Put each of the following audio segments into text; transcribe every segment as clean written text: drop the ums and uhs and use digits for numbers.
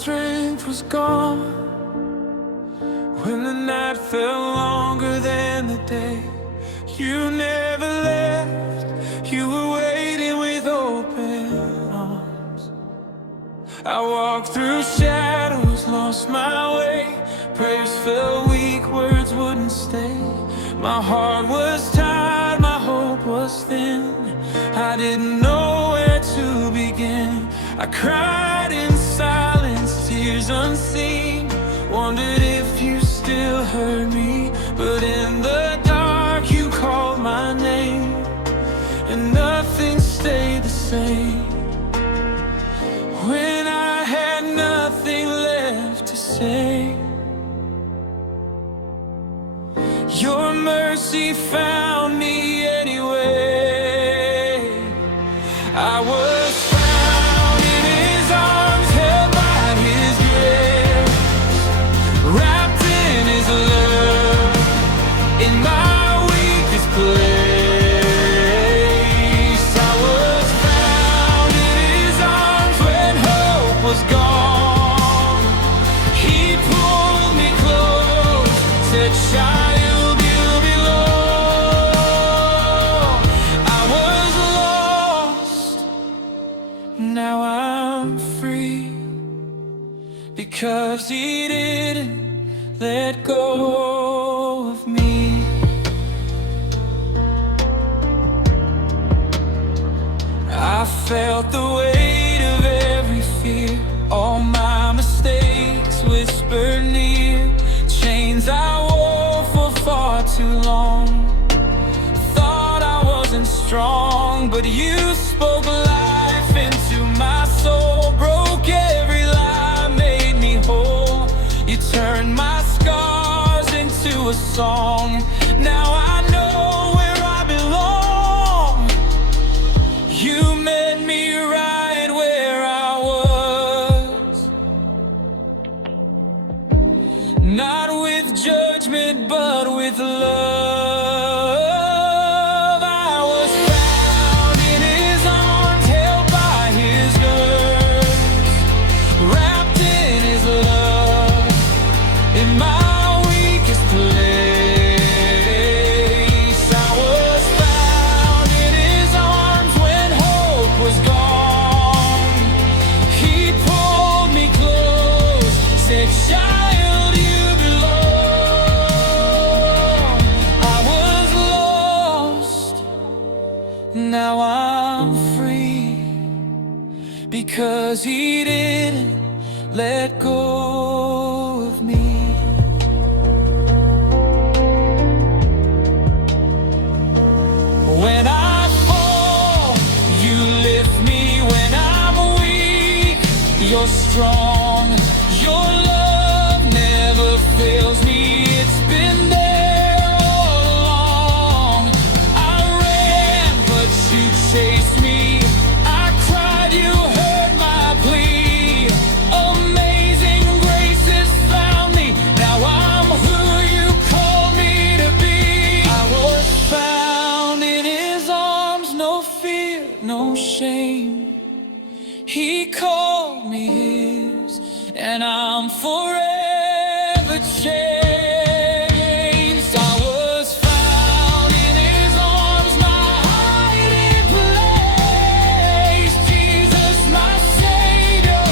strength was gone, when the night felt longer than the day, you never left. You were waiting with open arms. I walked through shadows, lost my way. Prayers felt weak, words wouldn't stay. My heart was tired, my hope was thin. I didn't know where to begin. I cried in silence, tears unseen. Wondered if you still heard me. But in the dark you called my name, and nothing stayed the same. When I had nothing left to say, your mercy found me anyway. I was found in His arms, held by His grace, wrapped in His love, in my weakest place. I was found in His arms when hope was gone. He pulled me close, said, "Child, you belong." I was lost, now I'm free, because He didn't let go of me. I felt the weight of every fear, all my mistakes whispered near, chains I wore for far too long. Thought I wasn't strong, but you spoke life into my soul, broke every lie, made me whole. You turned my scars into a song. Now I know where I belong. You met me right where I was, not with judgment, but with love. I was found in His arms, held by His grace, wrapped in His love, in my weakest place. I was found in His arms when hope was gone. He pulled me close, said, "Child, you belong." I was lost, now I'm free, because He didn't let go of me. When I fall, you lift me. When I'm weak, you're strong. Your love never fails me. It's been there all along. I ran, but you chased me. I cried, you heard my plea. Amazing grace has found me. Now I'm who you called me to be. I was found in His arms, no fear, no shame. He called me His, and I'm forever changed. I was found in His arms, my hiding place. Jesus, my Savior,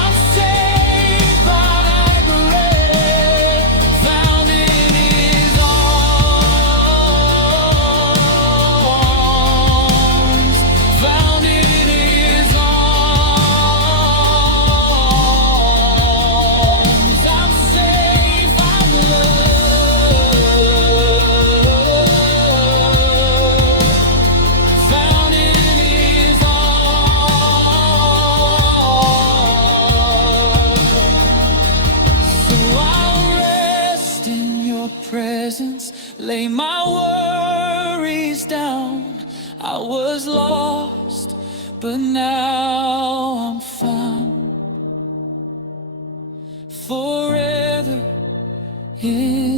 I'm saved by grace. Found in His arms, found in His arms. I'm safe, I'm loved. Found in His arms. So I'll rest in Your presence, lay my worries down. I was lost, but now I'm found, forever in